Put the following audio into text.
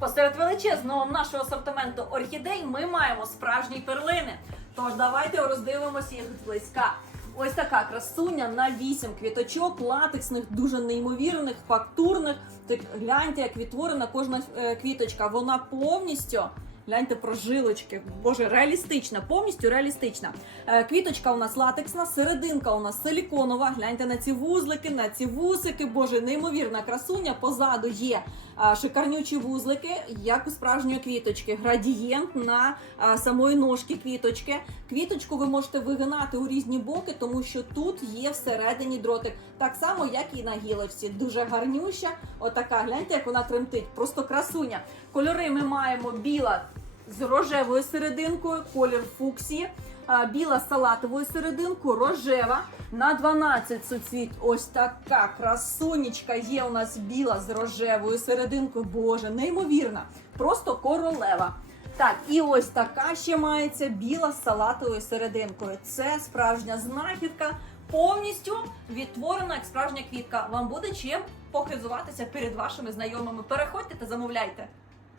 Посеред величезного нашого асортименту орхідей ми маємо справжні перлини. Тож давайте роздивимося їх зблизька. Ось така красуня на 8 квіточок, латексних, дуже неймовірних, фактурних. Так гляньте, як відтворена кожна е, квіточка. Вона повністю. Гляньте про жилочки. Боже, реалістична, повністю реалістична. Е, Квіточка у нас латексна, серединка у нас силіконова. Гляньте на ці вузлики, на ці вусики. Боже, неймовірна красуня. Позаду є шикарнючі вузлики, як у справжньої квіточки. Градієнт на самої ножки квіточки. Квіточку ви можете вигинати у різні боки, тому що тут є всередині дротик. Так само, як і на гілочці. Дуже гарнюща. Отака, гляньте, як вона тремтить. Просто красуня. Кольори ми маємо біла з рожевою серединкою, колір фуксії. Біла салатовою серединкою, рожева на 12 суцвіт. Ось така красунечка є у нас біла з рожевою серединкою. Боже, неймовірна. Просто королева. Так, і ось така ще мається біла з салатовою серединкою. Це справжня знахідка, повністю відтворена як справжня квітка. Вам буде чим похизуватися перед вашими знайомими. Переходьте та замовляйте.